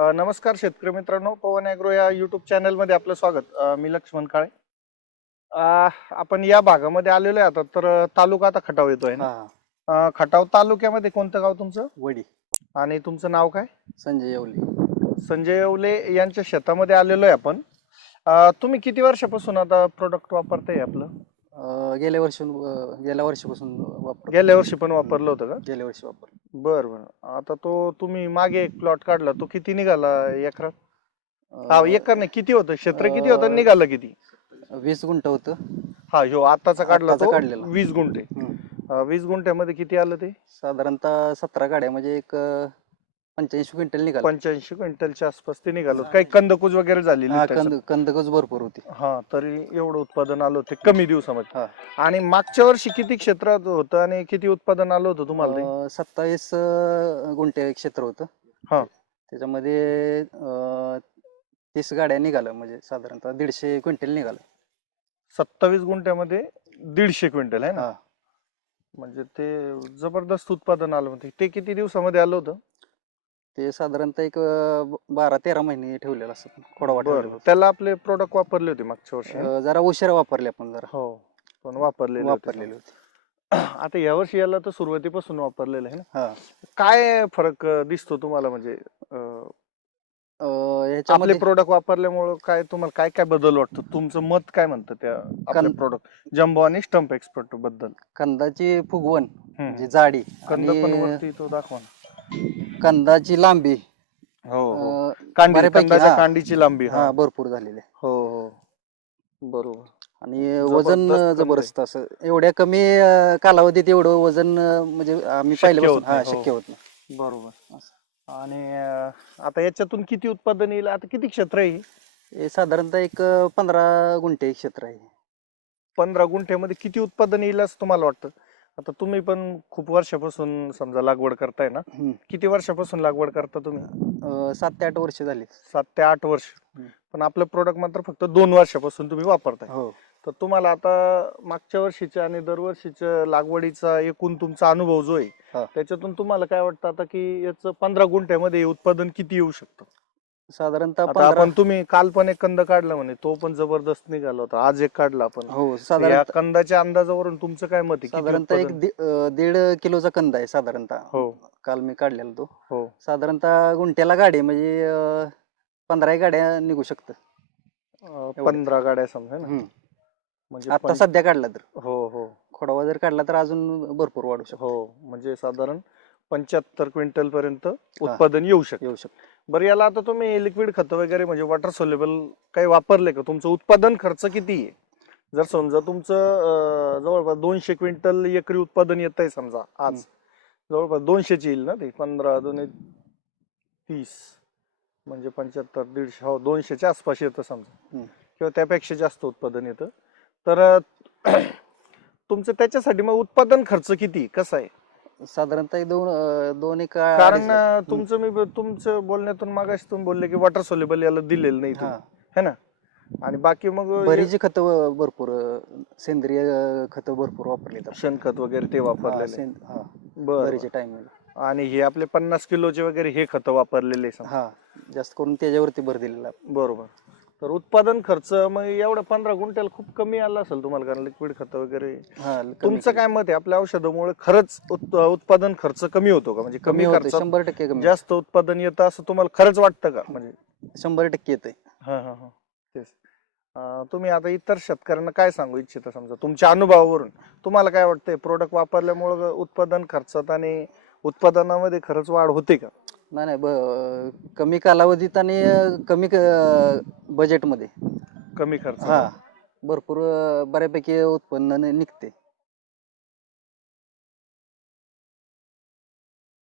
नमस्कार शेतकरी मित्रांनो पवन ॲग्रो या युट्यूब चॅनलमध्ये आपलं स्वागत. मी लक्ष्मण काळे. आपण या भागामध्ये आलेलो आहे आता तर तालुका आता खटाव येतोय ना? हा. खटाव तालुक्यामध्ये कोणतं गाव तुमचं? वडी. आणि तुमचं नाव काय? संजय येवले. संजय येवले यांच्या शेतामध्ये आलेलो आहे आपण. तुम्ही किती वर्षापासून आता प्रोडक्ट वापरताय आपलं? गेल्या वर्षी गेल्या वर्षीपासून वापर गेल्या वर्षी पण वापरलं होतं का? गेल्या वर्षी वापर बरं बरं. आता तो तुम्ही मागे एक प्लॉट काढला. तो किती निघाला एकरात हा एकर नाही किती होतं? क्षेत्र किती होतं अ, निघालं किती? वीस गुंठ होतं. हा ह्यो आताचा काढला आत्ताचा तो काढलेला. वीस गुंठे. हम्म. अं, वीस गुंठ्यामध्ये किती आलं ते? साधारणतः सतरा गाड्या म्हणजे एक पंच्याऐंशी क्विंटल निघाल. पंच्याऐंशी क्विंटलच्या आसपास ते निघालं काही कंदकुज वगैरे झालेली हा त्याच्यात. कंद कंदकच भरपूर होती. हा तरी एवढं उत्पादन आलं होतं कमी दिवसामध्ये. हा. आणि मागच्या वर्षी किती क्षेत्रात होतं आणि किती उत्पादन आलं होतं तुम्हाला ते? अं, सत्तावीस अं, गुंठे क्षेत्र होतं. हा. त्याच्यामध्ये अं, तीस गाड्या निघालं म्हणजे साधारणतः दीडशे क्विंटल निघालं. सत्तावीस गुंठ्यामध्ये दीडशे क्विंटल आहे ना? हा. म्हणजे ते जबरदस्त उत्पादन आलं. होतं ते किती दिवसामध्ये आलं होतं? ते साधारणतः एक अं, ब- बारा तेरा महिने ठेवलेलं असतं बरं होतं. त्याला आपले प्रोडक्ट वापरले होते मागच्या वर्षी ना? जरा उशिरा वापरले आपण जरा हो पण वापरलेले होते. वापरलेले होते आता यावर्षी याला तर सुरुवातीपासून वापरलेलं आहे ना हा काय फरक अं, दिसतो तुम्हाला म्हणजे अं, अं, आपले ह्याच्यामध्ये प्रोडक्ट वापरल्यामुळे काय तुम्हाला काय काय बदल वाटतो तुमचं मत काय म्हणतं त्या आपल्या कं- प्रोडक्ट जम्बो आणि स्टंप एक्सपर्टबद्दल कंदाची फुगवण हम्म. म्हणजे जाडी कंद आणि पण वरती तो दाखवा ना. कंदाची लांबी हो हो. अं, कांडी बऱ्यापैकी, कंदाच्या हा. कांडीची लांबी हा. हा भरपूर झालेली आहे. हो हो. बरोबर. आणि वजन जबरदस्त असं. एवढ्या कमी अं, कालावधीत एवढं वजन अं, म्हणजे आम्ही शक्य पहिल्यापासून होत हा हो. शक्य होत नाही. बरोबर. आणि अं, आता याच्यातून किती उत्पादन येईल? आता किती क्षेत्र आहे हे? हे साधारणतः एक पंधरा गुंठे क्षेत्र आहे. पंधरा गुंठ्यामध्ये किती उत्पादन येईल असं तुम्हाला वाटतं? आता तुम्ही पण खूप वर्षापासून समजा लागवड करताय ना हम्म. किती वर्षापासून लागवड करता तुम्ही अं, सात ते आठ वर्ष झाली सात ते आठ वर्ष हम्म. पण आपलं प्रोडक्ट मात्र फक्त दोन वर्षापासून तुम्ही वापरताय हो तर तुम्हाला आता मागच्या वर्षीच्या आणि दरवर्षीच्या लागवडीचा एकूण तुमचा अनुभव जो हा. आहे त्याच्यातून तुम्हाला काय वाटतं आता की याचं पंधरा गुंठ्यामध्ये उत्पादन किती येऊ शकतं साधारणतः आता पंधरा आपण तुम्ही काल पण एक कंद काढला म्हणे तो पण जबरदस्त निघाला होता आज एक काढला आपण. हो या साधारण कंदाच्या अंदाजावरून तुमचं काय मत आहे? किती साधारणतः एक उत्पादन? दि- अं, दीड किलोचा कंद आहे साधारणतः. हो. काल मी काढलेला तो. हो. साधारणतः गुंठ्याला गाडी म्हणजे अं, पंधरा एक गाड्या निघू शकतं. अं, एवढं. पंधरा गाड्या समजा ना? हम्म. म्हणजे आता सध्या काढला तर. हो हो. खोडवा जर काढला तर अजून भरपूर वाढू शकतो. हो म्हणजे साधारण पंच्याहत्तर क्विंटल पर्यंत उत्पादन येऊ शकतं. येऊ शकतो. बरं याला आता तुम्ही लिक्विड खत वगैरे म्हणजे वॉटर सोल्युबल काही वापरले का? तुमचं उत्पादन खर्च किती आहे? जर समजा तुमचं अं, जवळपास दोनशे क्विंटल एकरी उत्पादन येत आहे समजा आज. जवळपास दोनशेच येईल ना ते? पंधरा दोन तीस म्हणजे पंच्याहत्तर दीडशे हो दोनशेच्या आसपास येतं समजा. हम्म. किंवा त्यापेक्षा जास्त उत्पादन येतं. तर अं, तुमचं त्याच्यासाठी मग उत्पादन खर्च किती कसा आहे? साधारणतः एक दोन अं, दोन एक कारण. अं, तुमचं मी ब- तुमचं बोलण्यातून मागाशी तुम्ही बोलले की वॉटर सोल्युबल याला दिलेलं नाही तुम्ही. हा. है ना आणि बाकी मग बरीचशी खत भरपूर अं, सेंद्रिय खत भरपूर वापरले जातात. शेणखत वगैरे ते वापरलेले हा, बरं टाइम आणि हे आपले पन्नास किलोचे वगैरे हे खत वापरलेले समजा. हा जास्त करून त्याच्यावरती भर दिलेला. बरोबर तर उत्पादन खर्च मग एवढं पंधरा गुंठ्याला खूप कमी आला असेल तुम्हाला कारण लिक्विड खत वगैरे. हा कमी- तुमचं काय मत आहे? आपल्या औषधामुळे खरंच उत- उत्पादन खर्च कमी होतो का? म्हणजे कमी कमी होते खर्चात शंभर टक्के कमी जास्त उत्पादन येतं असं तुम्हाला खरंच वाटतं का? म्हणजे शंभर टक्के येते हा हा हा. तेच. अं, तुम्ही आता इतर शेतकऱ्यांना काय सांगू इच्छिता समजा? तुमच्या अनुभवावरून. तुम्हाला काय वाटतंय? प्रोडक्ट वापरल्यामुळे उत्पादन खर्चात आणि उत्पादनामध्ये खरंच वाढ होते का? नाही नाही ब- कमी कालावधीत आणि कमी बजेटमध्ये कमी खर्च. हा भरपूर बऱ्यापैकी उत्पन्न नि- निघते.